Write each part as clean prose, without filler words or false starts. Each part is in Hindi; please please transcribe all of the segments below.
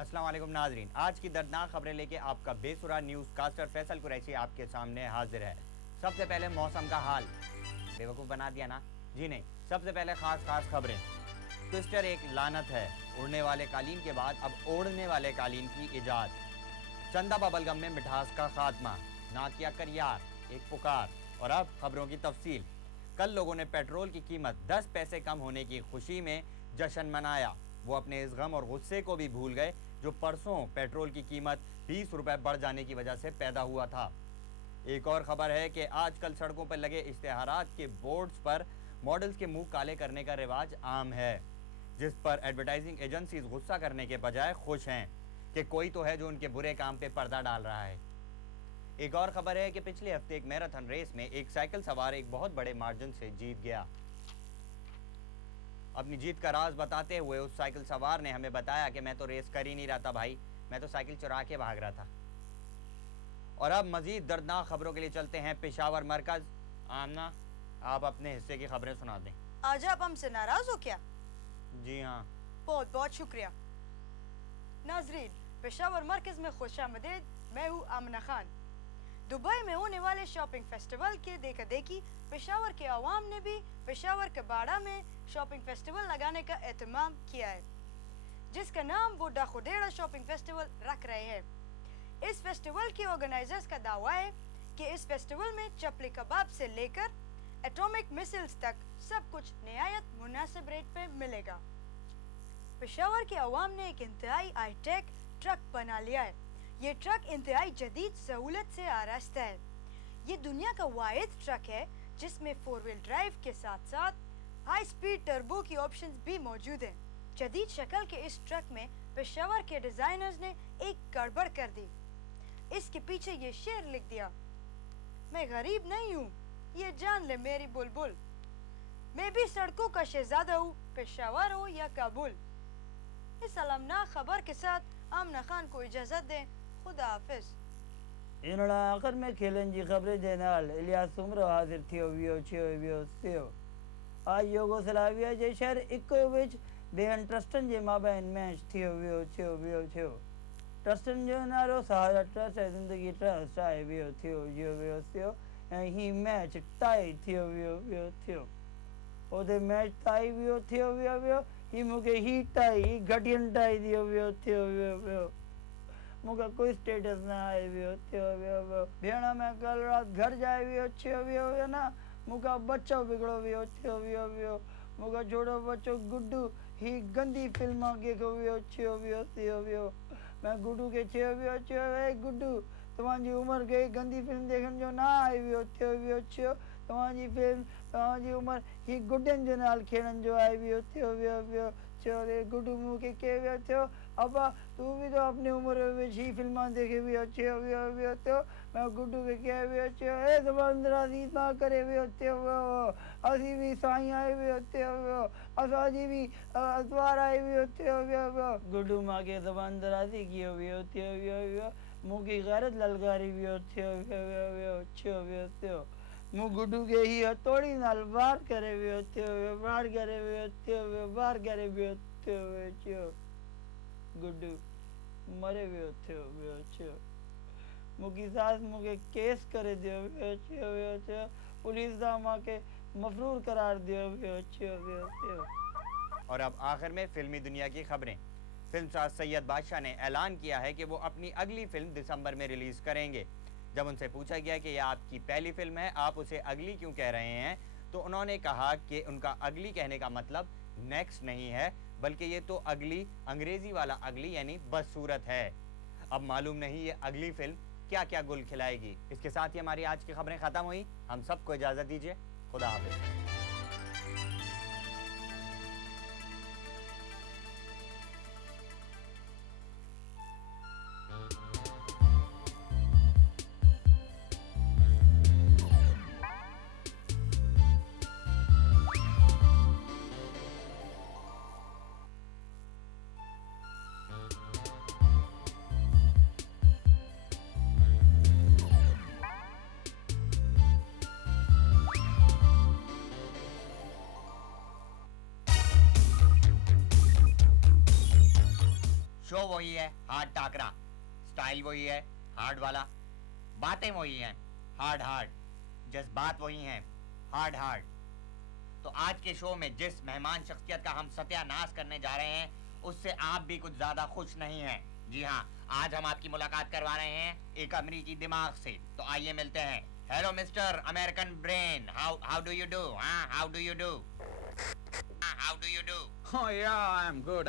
अस्सलाम वालेकुम नाजरीन, आज की दर्दनाक खबरें लेके आपका बेसुरा न्यूज़ कास्टर फैसल कुरैशी आपके सामने हाजिर है। सबसे पहले मौसम का हाल। बेवकूफ़ बना दिया ना? जी नहीं, सबसे पहले खास खबरें। ट्विस्टर एक लानत है। उड़ने वाले कालीन के बाद अब ओढ़ने वाले कालीन की इजाद। चंदा बबलगम में मिठास का खात्मा। ना किया कर यार, एक पुकार। और अब खबरों की तफसील। कल लोगों ने पेट्रोल की कीमत 10 पैसे कम होने की खुशी में जश्न मनाया। वो अपने इस गम और गुस्से को भी भूल गए जो परसों पेट्रोल की कीमत 20 रुपए बढ़ जाने की वजह से पैदा हुआ था। एक और खबर है कि आजकल सड़कों पर लगे इश्तेहारात के बोर्ड्स पर मॉडल्स के मुंह काले करने का रिवाज आम है, जिस पर एडवर्टाइजिंग एजेंसीज गुस्सा करने के बजाय खुश हैं कि कोई तो है जो उनके बुरे काम पे पर्दा डाल रहा है। एक और खबर है कि पिछले हफ्ते एक मैराथन रेस में एक साइकिल सवार एक बहुत बड़े मार्जिन से जीत गया। अपनी जीत का राज बताते हुए उस साइकिल सवार ने हमें बताया कि मैं तो रेस कर ही नहीं रहा था भाई, मैं तो साइकिल चुरा के भाग रहा था। और अब मजीद दर्दनाक खबरों के लिए चलते हैं पेशावर मरकज। आमना, आप अपने हिस्से की खबरें सुना दें। आज आप हमसे नाराज हो क्या? जी हाँ। बहुत बहुत शुक्रिया। नाजरीन, पेशावर मरकज में खुशामदीद। मैं हूँ आमना खान। दुबई में होने वाले शॉपिंग फेस्टिवल के देखा देखी पेशावर के अवाम ने भी पेशावर के बाड़ा में शॉपिंग फेस्टिवल लगाने का एहतमाम किया है, जिसका नाम वो डाखुडेड़ा शॉपिंग फेस्टिवल रख रहे हैं। इस फेस्टिवल के ऑर्गेनाइजर्स का दावा है कि इस फेस्टिवल में चपली कबाब से लेकर एटॉमिक मिसाइल्स तक सब कुछ निहायत मुनासिब रेट पे मिलेगा। पेशावर के अवाम ने एक इंतहाई हाईटेक ट्रक बना लिया है। ये ट्रक इंतहाई जदीद सहूलत से आरास्ता है। ये दुनिया का वाहिद ट्रक है जिसमें 4 व्हील ड्राइव के साथ साथ हाई स्पीड टर्बो की ऑप्शंस भी मौजूद हैं। जदीद शक्ल के इस ट्रक में पेशावर के डिजाइनर्स ने एक गड़बड़ कर दी। इसके पीछे ये शेर लिख दिया, मैं गरीब नहीं हूँ, ये जान ले मेरी बुलबुल। मैं भी सड़कों का शहजादा हूँ, पेशावर हो या काबुल। इस अलमनाक खबर के साथ आमना खान को इजाजत दें। खुदा हाफिज। इन्होंने आखिर में खेलन जी खबरें देनाल इलियास उम्र हाजिर थियो वियो छियो वियो थियो। आज यूगोस्लाविया जे शहर इको विच बेहन ट्रस्टन जे माबैन मैच थियो वियो छियो वियो थियो। ट्रस्टन जो नारो सहारा ट्रस्ट है, जिंदगी ट्रस्ट आहे वियो थियो जियो वियो थियो ऐं ही मैच टाई थियो वियो वियो थियो। ओदे मैच टाई वियो थियो वियो वियो ही मूंखे ही टाई घटियन टाई दियो वियो थियो वियो वियो। मूंखे कोई स्टेटस न आहे वियो थियो वियो वियो। भेण में कल रात घर जाए वियो छियो वियो वियो ना, मूंखा बच्चो बिगड़ो वियो थियो वियो वियो। मूंखा छोड़ो बच्चो गुड्डू ही गंदी फिल्म देखो वियो छियो वियो थियो वियो। मैं गुड्डू के छियो वियो छियो ए गुड्डू, तव्हांजी उम्र के गंदी फिल्म देखण जो ना आहे वियो थियो वियो छियो। तव्हांजी उम्र ही गुड्डन जो नाल खेड़न जो आहे वियो थियो वियो वियो छियो रे गुड्डू। मूंखे के वियो थियो, अब्बा तू भी तो अपनी उम्र में ही फिल्मा देखे वियो छियो वियो वियो थियो। मैं गुड्डू के कह वियो छियो ए ज़बरदस्ती ना करे वियो थियो वियो। असी भी साईं आए वियो थियो वियो, असांजी भी अतवार आए वियो थियो वियो वियो। गुड्डू मां के ज़बरदस्ती कियो वियो थियो वियो वियो। मूंखे गैरत ललकारी वियो थियो वियो वियो छियो वियो थियो। मूं गुड्डू के ही हथौड़ी नाल वार करे वियो थियो वियो, वार करे वियो थियो वियो, वार करे वियो थियो वियो छियो। गुड्डू मरे वियो थियो वियो छियो। मूंकी सास मूंखे केस करे दियो वियो छियो वियो छियो। पुलिस दा मांखे मफरूर करार दियो वियो छियो वियो थियो। और अब आखिर में फिल्मी दुनिया की खबरें। फिल्म साज सैयद बादशाह ने ऐलान किया है कि वो अपनी अगली फिल्म दिसंबर में रिलीज करेंगे। जब उनसे पूछा गया कि यह आपकी पहली फिल्म है, आप उसे अगली क्यों कह रहे हैं, तो उन्होंने कहा कि उनका अगली कहने का मतलब नेक्स्ट नहीं है, बल्कि ये तो अगली अंग्रेजी वाला अगली यानी बदसूरत है। अब मालूम नहीं ये अगली फिल्म क्या क्या गुल खिलाएगी। इसके साथ ही हमारी आज की खबरें खत्म हुई। हम सबको इजाजत दीजिए। खुदा हाफिज। वही है, हार्ड टाकरा। स्टाइल वही है, हार्ड वाला। बातें वही हैं, हार्ड हार्ड। जज्बात वही हैं, हार्ड हार्ड। तो आज के शो में जिस मेहमान शख्सियत का हम सत्यानाश करने जा रहे हैं, उससे आप भी कुछ ज्यादा खुश नहीं हैं। जी हाँ, आज हम आपकी मुलाकात करवा रहे हैं एक अमरीकी दिमाग से। तो आइए मिलते हैं। Hello mister American brain, how do you do? How do you do? How do you do? Oh yeah, I'm good.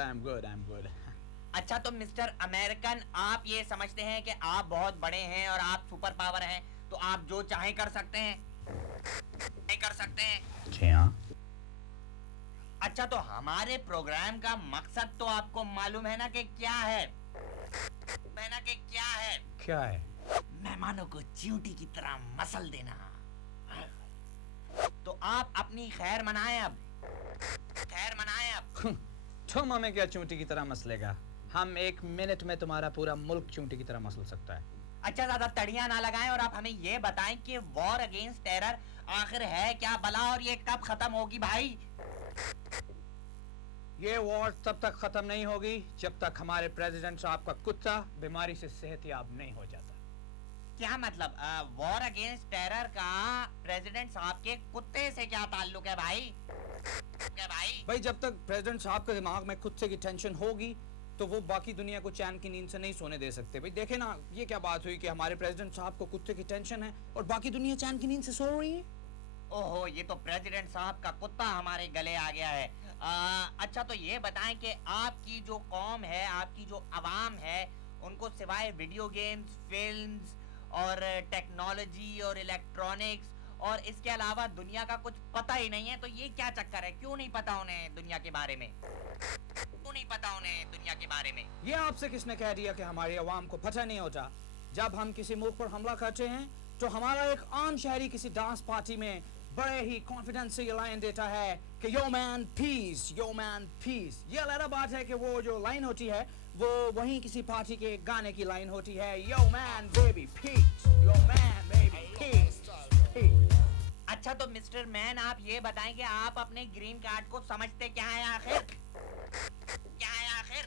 अच्छा, तो मिस्टर अमेरिकन, आप ये समझते हैं कि आप बहुत बड़े हैं और आप सुपर पावर हैं, तो आप जो चाहें कर सकते हैं? नहीं कर सकते हैं? जी हाँ। अच्छा, तो हमारे प्रोग्राम का मकसद तो आपको मालूम है ना कि क्या है? क्या है? मेहमानों को चींटी की तरह मसल देना। तो आप अपनी खैर मनाएं अब। तुम हमें क्या चूंटी की तरह मसलेगा? हम 1 मिनट में तुम्हारा पूरा मुल्क चूंटी की तरह मसल सकता है। अच्छा, ज्यादा तड़ियां ना लगाएं और आप हमें ये बताएं कि वॉर अगेंस्ट टेरर आखिर है क्या बला, और ये कब खत्म होगी भाई? ये वॉर तब तक खत्म नहीं होगी जब तक हमारे प्रेसिडेंट साहब का कुत्ता बीमारी से सेहतयाब नहीं हो जाता। क्या मतलब? वॉर अगेंस्ट टेरर का प्रेसिडेंट साहब के कुत्ते से क्या ताल्लुक है भाई? भाई, जब तक प्रेसिडेंट साहब के दिमाग में कुत्ते की टेंशन होगी तो वो बाकी दुनिया को चैन की नींद से नहीं सोने दे सकते। भाई देखे ना, ये क्या बात हुई कि हमारे प्रेसिडेंट साहब को कुत्ते की टेंशन है और बाकी दुनिया चैन की नींद से सो रही है। ओहो, ये तो प्रेसिडेंट साहब का कुत्ता हमारे गले आ गया है। अच्छा, तो ये बताएं कि आपकी जो कौम है, आपकी जो अवाम है, उनको सिवाय वीडियो गेम्स, फिल्म्स और टेक्नोलॉजी और इलेक्ट्रॉनिक्स और इसके अलावा दुनिया का कुछ पता ही नहीं है। तो ये क्या चक्कर है? क्यों नहीं पता उन्हें दुनिया के बारे में? ये आपसे किसने कह दिया कि हमारी अवाम को पता नहीं होता? जब हम किसी मुल्क पर हमला करते हैं तो हमारा एक आम शहरी किसी डांस पार्टी में बड़े ही कॉन्फिडेंस से ये लाइन देता है कि यो मैन पीस। ये अलग बात है कि वो जो लाइन होती है वो वहीं किसी पार्टी के गाने की लाइन होती है, yo man baby peace, yo man baby peace. अच्छा, तो मिस्टर मैन, आप ये बताएं कि आप अपने ग्रीन कार्ड को समझते क्या है आखिर?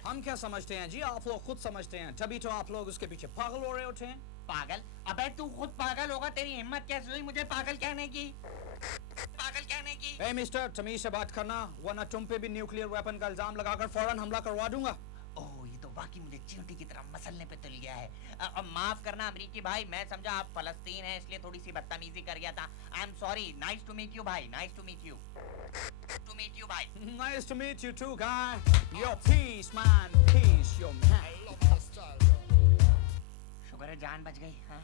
हम क्या समझते हैं जी? आप लोग खुद समझते हैं, तभी तो आप लोग उसके पीछे पागल हो रहे होते हैं। पागल? अबे तू खुद पागल होगा, तेरी हिम्मत कैसे हुई मुझे पागल कहने की? ए मिस्टर, तमीज से बात करना, वरना तुम पे भी न्यूक्लियर वेपन का इल्जाम लगाकर फौरन हमला करवा दूंगा। ओह, ये तो वाकई मुझे चींटी की तरह मसलने पे तुल गया है। अब माफ करना अमरीकी भाई, मैं समझा आप फलस्तीन हैं इसलिए थोड़ी सी बदतमीजी कर गया था। I am sorry. Nice to meet you भाई, नाइस टू मीट यू भाई। Nice to meet you too, guy. Yo, peace, man. Peace, yo, man. शुक्र है जान बच गई। हाँ?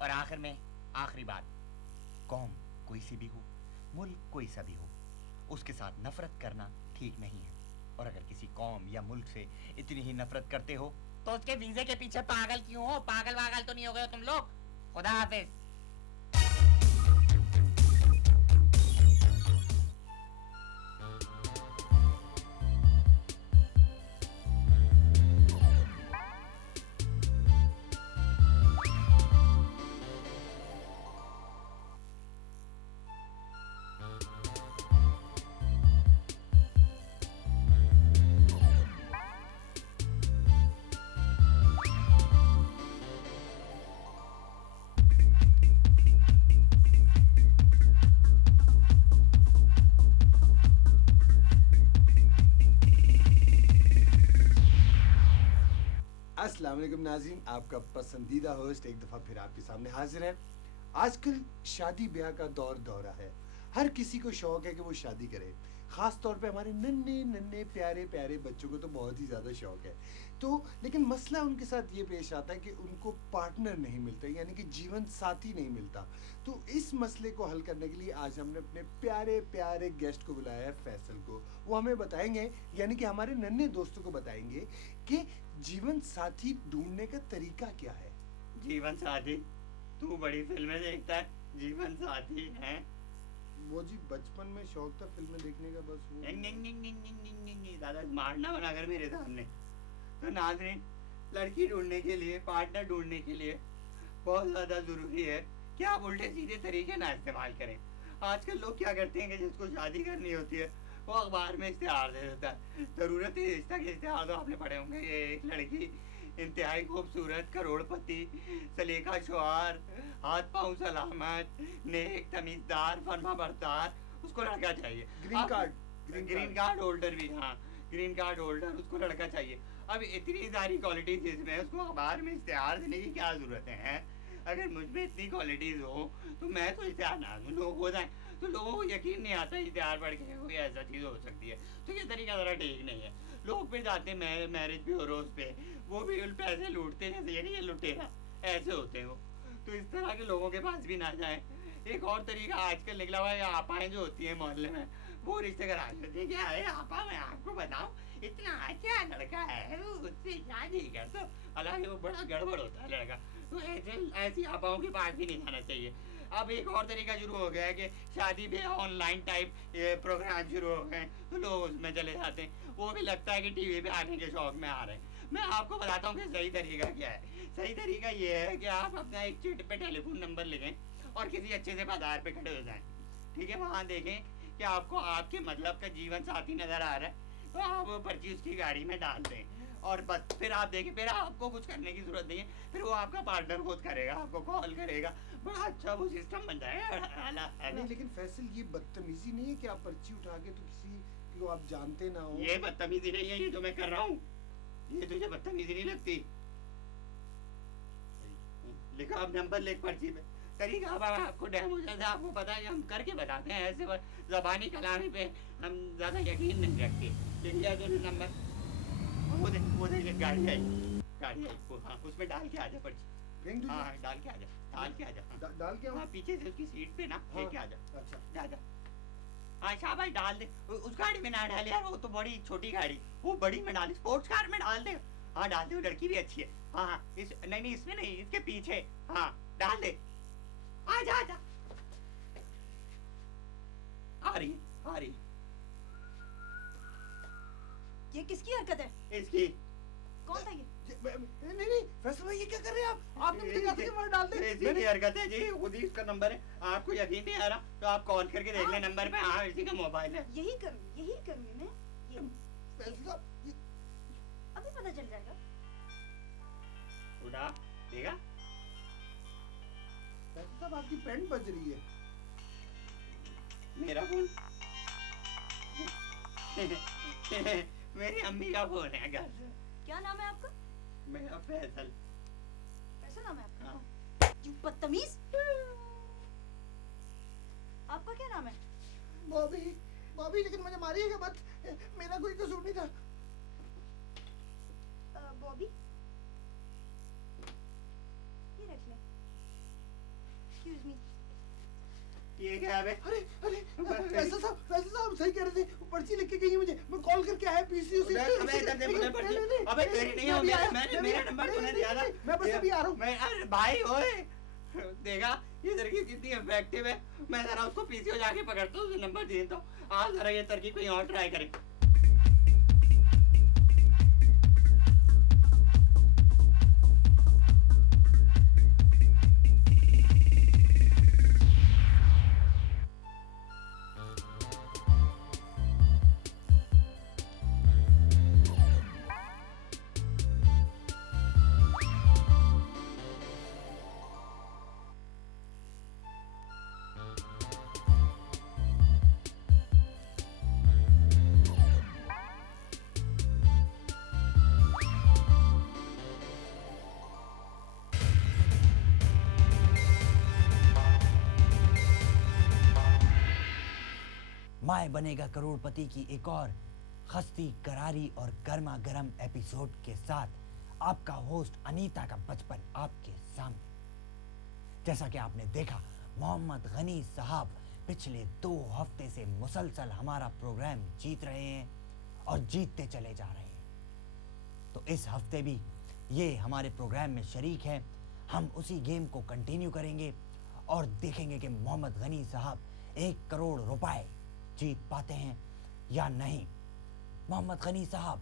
और आखिर में आखिरी बात, कौम कोई सी भी हो, मुल्क कोई सा भी हो, उसके साथ नफरत करना ठीक नहीं है। और अगर किसी कौम या मुल्क से इतनी ही नफरत करते हो तो उसके वीजे के पीछे पागल क्यों हो? पागल वागल तो नहीं हो गए तुम लोग? खुदा हाफिज। अस्सलाम वालेकुम नाज़रीन, आपका पसंदीदा होस्ट एक दफ़ा फिर आपके सामने हाजिर है। आजकल शादी ब्याह का दौरा है। हर किसी को शौक है कि वो शादी करे। ख़ास तौर पे हमारे नन्हे नन्हे प्यारे प्यारे बच्चों को तो बहुत ही ज़्यादा शौक है। तो लेकिन मसला उनके साथ ये पेश आता है कि उनको पार्टनर नहीं मिलता, यानी कि जीवन साथी नहीं मिलता। तो इस मसले को हल करने के लिए आज हमने अपने प्यारे प्यारे गेस्ट को बुलाया है, फैसल को। वो हमें बताएंगे, यानी कि हमारे नन्हे दोस्तों को बताएंगे कि जीवन साथी ढूंढने का तरीका क्या है। जीवन साथी? तू बड़ी फिल्में देखता है, जीवन साथी है? वो जी बचपन में शौक था फिल्में देखने का, बस वो। ज़्यादा स्मार्ट ना बना कर मेरे सामने। तो नाज़रीन, लड़की ढूंढने के लिए, पार्टनर ढूंढने के लिए बहुत ज़्यादा ज़रूरी है कि आप उल्टे सीधे तरीके ना इस्तेमाल करें। आजकल लोग क्या करते हैं कि जिसको शादी करनी होती है वो अखबार में इश्तिहार दे देता है। ज़रूरत है रिश्ता के इश्तिहार तो आपने पढ़े होंगे। ये एक लड़की इंतहाई खूबसूरत, करोड़पति, सलीका शुआर, हाथ पाँव सलामत, नेक, तमीज़दार, फर्मा बरदार, उसको लड़का चाहिए। Green card, green card holder भी, हाँ ग्रीन कार्ड होल्डर, उसको लड़का चाहिए। अब इतनी सारी क्वालिटीज जिसमें उसको अखबार में इश्तिहार देने की क्या ज़रूरत है? अगर मुझ में इतनी क्वालिटीज़ हो तो मैं तो इश्तिहार ना दूँ, लोग हो जाए तो लोगों को यकीन नहीं आता इश्तिहार पढ़ के कोई ऐसा चीज़ हो सकती है। तो ये तरीका ज़रा ठीक नहीं है। लोग फिर जाते हैं मैरिज ब्यूरोज पे, वो भी उन पैसे लूटते हैं, जैसे ये नहीं है लुटेरा, ऐसे होते हैं वो। तो इस तरह के लोगों के पास भी ना जाएं। एक और तरीका आजकल निकला हुआ है, आपाएँ जो होती हैं मोहल्ले में, वो रिश्ते करा देती है। क्या है आपा, मैं आपको बताऊँ, इतना अच्छा लड़का है, उससे शादी कर दो। हालांकि वो बड़ा गड़बड़ होता है लड़का। तो ऐसी आपाओं के पास भी नहीं जाना चाहिए। अब एक और तरीका शुरू हो गया है कि शादी ब्याह ऑनलाइन टाइप प्रोग्राम शुरू हो गए, तो लोग उसमें चले जाते हैं। वो भी लगता है कि टीवी पे आने के शौक में आ रहे हैं। मैं आपको बताता हूँ कि सही तरीका क्या है। सही तरीका ये है कि आप अपना एक चिट पे टेलीफोन नंबर लिखें और किसी अच्छे से बाजार पे खड़े हो जाएं, ठीक है? वहाँ देखें कि आपको आपके मतलब का जीवन साथी नज़र आ रहा है, तो आप वो पर्ची उसकी गाड़ी में डाल दें और बस फिर आप देखें। फिर आपको कुछ करने की ज़रूरत नहीं है, फिर वो आपका पार्टनर खुद करेगा, आपको कॉल करेगा। बड़ा अच्छा वो सिस्टम बन जाएगा। नहीं लेकिन फैसल, ये बदतमीजी नहीं है कि आप पर्ची उठा के तो किसी को आप जानते ना हो? ये बदतमीजी नहीं है, ये जो मैं कर रहा हूँ, ये तुझे बदतमीजी नहीं लगती? लिखा अब नंबर लिख पर्ची पे। तरीका अब आपको डेमो जैसे आपको पता है, हम करके बताते हैं। ऐसे ज़बानी कलामी पे हम ज़्यादा यकीन नहीं रखते। लिख लिया जो नंबर, वो दे गाड़ी आई, हाँ उसमें डाल के आ जा पर्ची। हाँ डाल के आ जा, डाल के आ जा, डाल के हाँ पीछे से उसकी सीट पे ना लेके आ जा। अच्छा जा जा, हाँ शाबाश डाल दे। उस गाड़ी में ना डाल यार, वो तो बड़ी छोटी गाड़ी, वो बड़ी में डाल, स्पोर्ट्स कार में डाल दे। हाँ डाल दे, वो लड़की भी अच्छी है। हाँ हाँ नहीं इसमें नहीं, इसके पीछे, हाँ डाल दे। आ जा आ रही। ये किसकी हरकत है? इसकी। कौन था ये? नहीं फैसल भाई, ये क्या कर रहे हैं आप? आपने मुझे कहा था कि वहाँ डाल दे। इसी की हरकत है जी, खुद ही इसका नंबर है। आपको यकीन नहीं आ रहा तो आप कॉल करके देख लें नंबर पे। हाँ इसी का मोबाइल है। यही करूँगी मैं। ये फैसल साहब, अभी पता चल जाएगा। उठा देगा। फैसल साहब, आपकी पेंट बज रही है। मेरा फोन मेरी अम्मी का फोन है घर से। क्या नाम है आपका? मेरा फैसल। कैसा नाम है आपका? हाँ। यू बदतमीज। आपका क्या नाम है? बॉबी लेकिन मुझे मारिएगा मत, मेरा कोई कसूर नहीं था। बॉबी, ये रख ले। Excuse me. ये क्या है? अरे फैसल साहब सही कह रहे थे, वो पर्ची लिख के गई है मुझे। मैं कॉल करके आया पीसीयू से। अबे इधर दे मुझे पर्ची। अबे तेरी नहीं हो, मेरा नंबर तूने दिया था। मैं बस अभी आ रहा हूँ। मैं अरे भाई ओए, देखा ये लड़की कितनी इफेक्टिव है। मैं जरा उसको पीसीओ जाके पकड़ता हूँ, नंबर दे देता हूँ। आज जरा ये तरकीब कोई और ट्राई करे। माय बनेगा करोड़पति की एक और खस्ती करारी और गर्मा गर्म एपिसोड के साथ आपका होस्ट अनीता का बचपन आपके सामने। जैसा कि आपने देखा, मोहम्मद गनी साहब पिछले 2 हफ्ते से मुसलसल हमारा प्रोग्राम जीत रहे हैं और जीतते चले जा रहे हैं। तो इस हफ्ते भी ये हमारे प्रोग्राम में शरीक हैं। हम उसी गेम को कंटिन्यू करेंगे और देखेंगे कि मोहम्मद गनी साहब 1 करोड़ रुपए जीत पाते हैं या नहीं। मोहम्मद गनी साहब,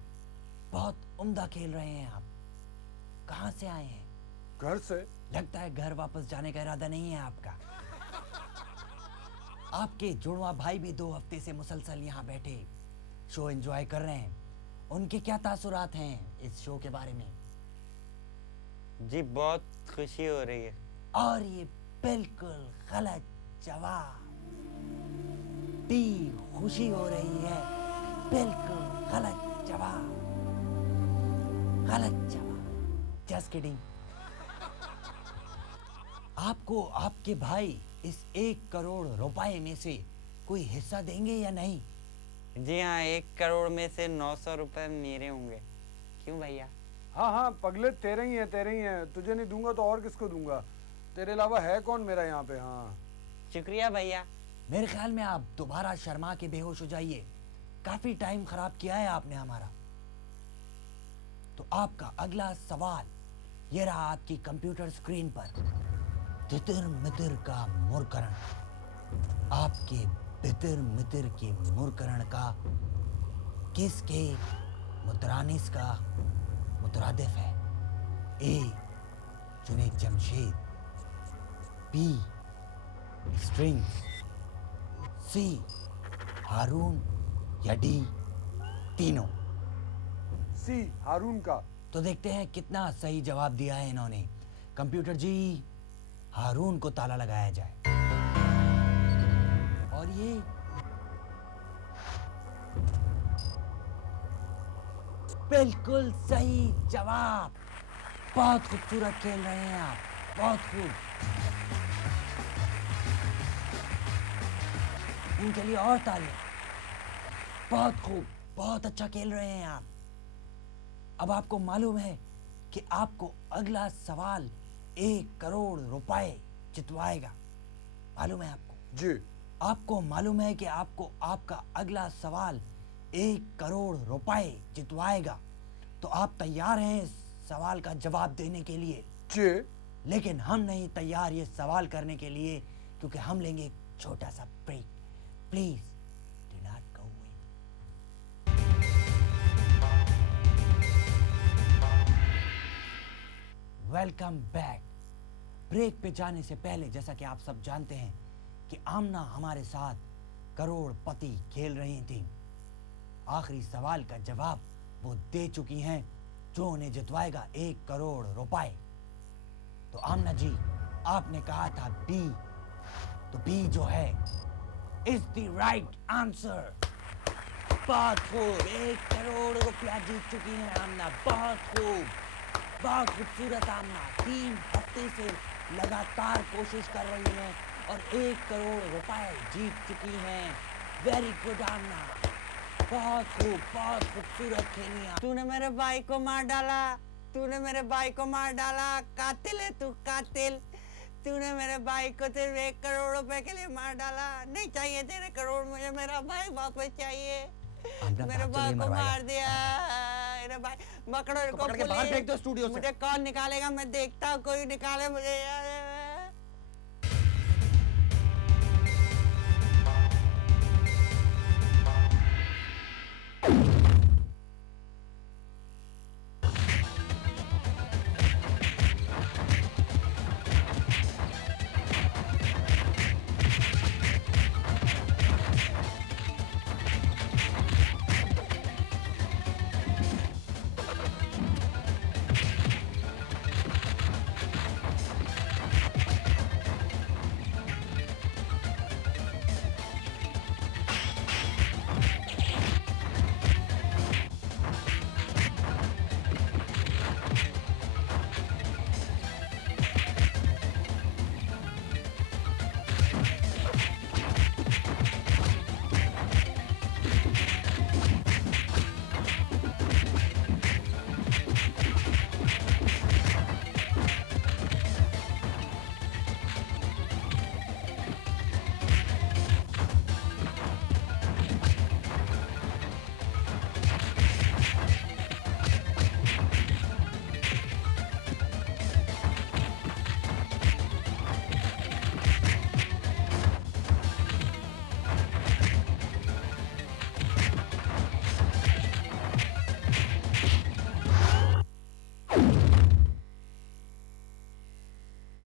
बहुत उम्दा खेल रहे हैं आप। कहाँ से आए हैं? घर से। लगता है घर वापस जाने का इरादा नहीं है आपका। आपके जुड़वा भाई भी 2 हफ्ते से मुसलसल यहाँ बैठे शो एंजॉय कर रहे हैं, उनके क्या तासुरात हैं इस शो के बारे में? जी बहुत खुशी हो रही है। और ये बिल्कुल गलत जवाब। बी, खुशी हो रही है, बिल्कुल गलत जवाब। गलत जवाब। Just kidding. आपको आपके भाई इस 1 करोड़ रुपए में से कोई हिस्सा देंगे या नहीं? जी हाँ, 1 करोड़ में से 900 रुपए मेरे होंगे। क्यों भैया? हाँ हाँ पगले, तेरे ही है। तुझे नहीं दूंगा तो और किसको दूंगा? तेरे अलावा है कौन मेरा यहाँ पे? हाँ शुक्रिया भैया। मेरे ख्याल में आप दोबारा शर्मा के बेहोश हो जाइए। काफी टाइम खराब किया है आपने हमारा। तो आपका अगला सवाल ये रहा आपकी कंप्यूटर स्क्रीन पर। तितिर मितिर का मुरकरण। आपके तितिर मितिर के मुरकरण का किसके मुतरानिस का मुतरादिफ है? A, Junaid Jamshed. B, Strings. C, Haroon या डी, तीनों? सी, हारून का। तो देखते हैं कितना सही जवाब दिया है इन्होंने। कंप्यूटर जी, हारून को ताला लगाया जाए। और ये बिल्कुल सही जवाब। बहुत खूबसूरत खेल रहे हैं आप, बहुत खूब। इनके लिए और तालियां। बहुत खूब, बहुत अच्छा खेल रहे हैं आप। अब आपको मालूम है कि आपको अगला सवाल 1 करोड़ रुपए जितवाएगा। मालूम है आपको? जी। आपको मालूम है कि आपको आपका अगला सवाल 1 करोड़ रुपए जितवाएगा। तो आप तैयार हैं इस सवाल का जवाब देने के लिए? जी। लेकिन हम नहीं तैयार ये सवाल करने के लिए, क्योंकक्योंकि हम लेंगे एक छोटा सा break. Please do not go away. Welcome back. Break पे जाने से पहले जैसा कि आप सब जानते हैं कि आमना हमारे साथ करोड़पति खेल रही थी। आखिरी सवाल का जवाब वो दे चुकी हैं, जो उन्हें जितवाएगा 1 करोड़ रुपए। तो आमना जी, आपने कहा था बी, तो बी जो है इज द राइट आंसर। बहुत खूब, 1 करोड़ रुपया जीत चुकी हैं आमना। बहुत खूब, बहुत खूबसूरत आमना। 3 हफ्ते से लगातार कोशिश कर रही हैं और 1 करोड़ रुपए जीत चुकी हैं। वेरी गुड आमना, बहुत खूब, बहुत खूबसूरत खेली आप। तूने मेरे भाई को मार डाला, तूने मेरे भाई को मार डाला। कातिल है तू, कातिल। तूने मेरे भाई को सिर्फ 1 करोड़ रुपए के लिए मार डाला। नहीं चाहिए तेरे करोड़, मुझे मेरा भाई वापस चाहिए। मेरे भाई को मार दिया, मेरे भाई। पकड़ो इनको, पकड़ के बाहर फेंक दो स्टूडियो से। मुझे कौन निकालेगा? मैं देखता हूँ, कोई निकाले मुझे यार।